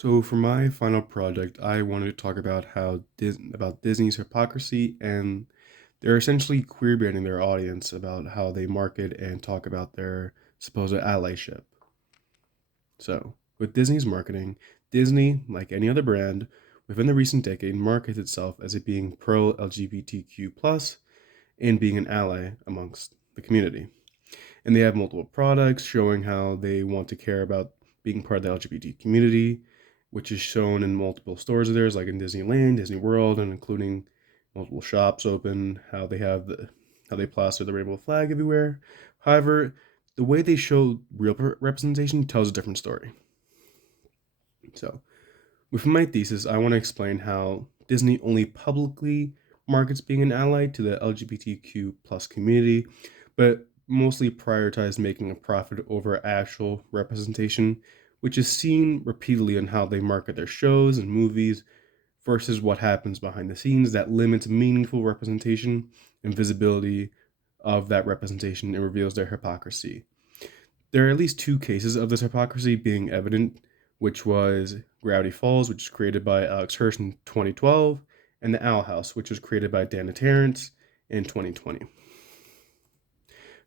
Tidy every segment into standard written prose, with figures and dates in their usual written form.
So for my final project, I wanted to talk about about Disney's hypocrisy, and they're essentially queerbaiting their audience about how they market and talk about their supposed allyship. So, with Disney's marketing, Disney, like any other brand, within the recent decade markets itself as it being pro LGBTQ plus and being an ally amongst the community. And they have multiple products showing how they want to care about being part of the LGBT community, which is shown in multiple stores of theirs, like in Disneyland, Disney World, and including multiple shops open. How they plaster the rainbow flag everywhere. However, the way they show real representation tells a different story. So, within my thesis, I want to explain how Disney only publicly markets being an ally to the LGBTQ plus community, but mostly prioritize making a profit over actual representation, which is seen repeatedly in how they market their shows and movies versus what happens behind the scenes that limits meaningful representation and visibility of that representation and reveals their hypocrisy. There are at least two cases of this hypocrisy being evident, which was Gravity Falls, which was created by Alex Hirsch in 2012, and The Owl House, which was created by Dana Terrence in 2020.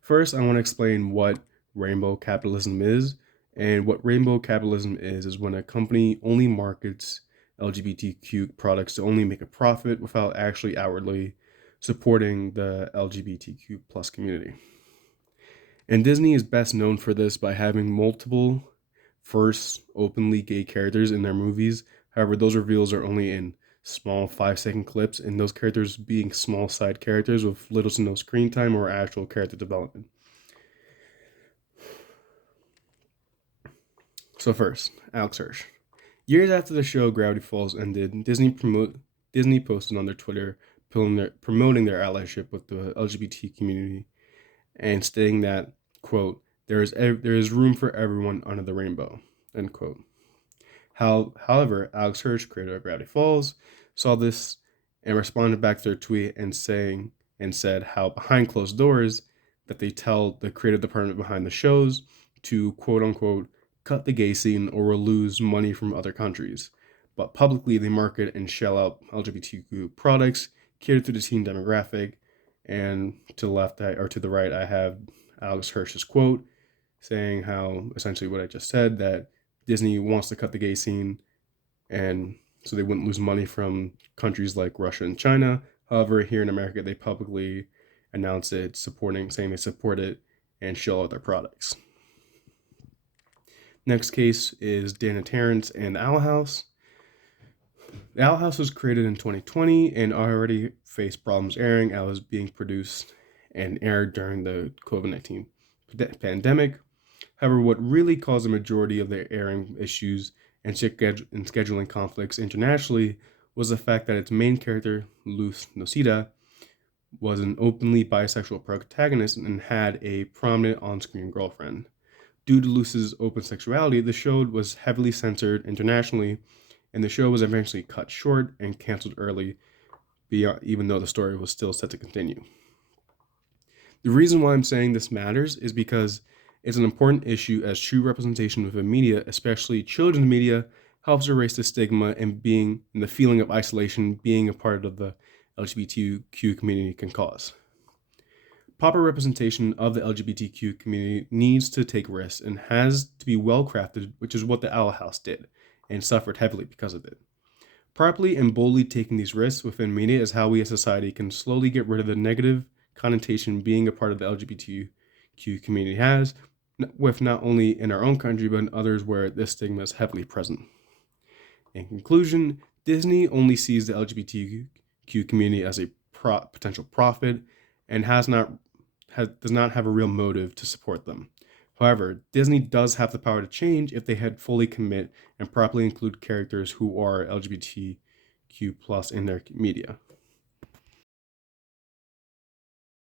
First, I want to explain what rainbow capitalism is. And what rainbow capitalism is when a company only markets LGBTQ products to only make a profit without actually outwardly supporting the LGBTQ plus community. And Disney is best known for this by having multiple first openly gay characters in their movies. However, those reveals are only in small 5-second clips, and those characters being small side characters with little to no screen time or actual character development. So first, Alex Hirsch. Years after the show Gravity Falls ended, Disney posted on their Twitter promoting their allyship with the LGBT community and stating that, quote, there is room for everyone under the rainbow, end quote. However, Alex Hirsch, creator of Gravity Falls, saw this and responded back to their tweet and said how behind closed doors that they tell the creative department behind the shows to quote unquote cut the gay scene or will lose money from other countries. But publicly they market and shell out LGBTQ products catered to the teen demographic. And to the left or to the right, I have Alex Hirsch's quote saying how essentially what I just said, that Disney wants to cut the gay scene and so they wouldn't lose money from countries like Russia and China. However, here in America, they publicly announce it, saying they support it and shell out their products. Next case is Dana Terrence and Owl House. The Owl House was created in 2020 and already faced problems airing as being produced and aired during the COVID-19 pandemic. However, what really caused the majority of their airing issues and scheduling conflicts internationally was the fact that its main character, Luz Nocita, was an openly bisexual protagonist and had a prominent on-screen girlfriend. Due to Luz's open sexuality, the show was heavily censored internationally, and the show was eventually cut short and canceled early, even though the story was still set to continue. The reason why I'm saying this matters is because it's an important issue, as true representation within media, especially children's media, helps erase the stigma and the feeling of isolation being a part of the LGBTQ community can cause. Proper representation of the LGBTQ community needs to take risks and has to be well crafted, which is what the Owl House did and suffered heavily because of it. Properly and boldly taking these risks within media is how we as society can slowly get rid of the negative connotation being a part of the LGBTQ community has, with not only in our own country, but in others where this stigma is heavily present. In conclusion, Disney only sees the LGBTQ community as a potential profit and does not have a real motive to support them. However, Disney does have the power to change if they had fully commit and properly include characters who are LGBTQ plus in their media.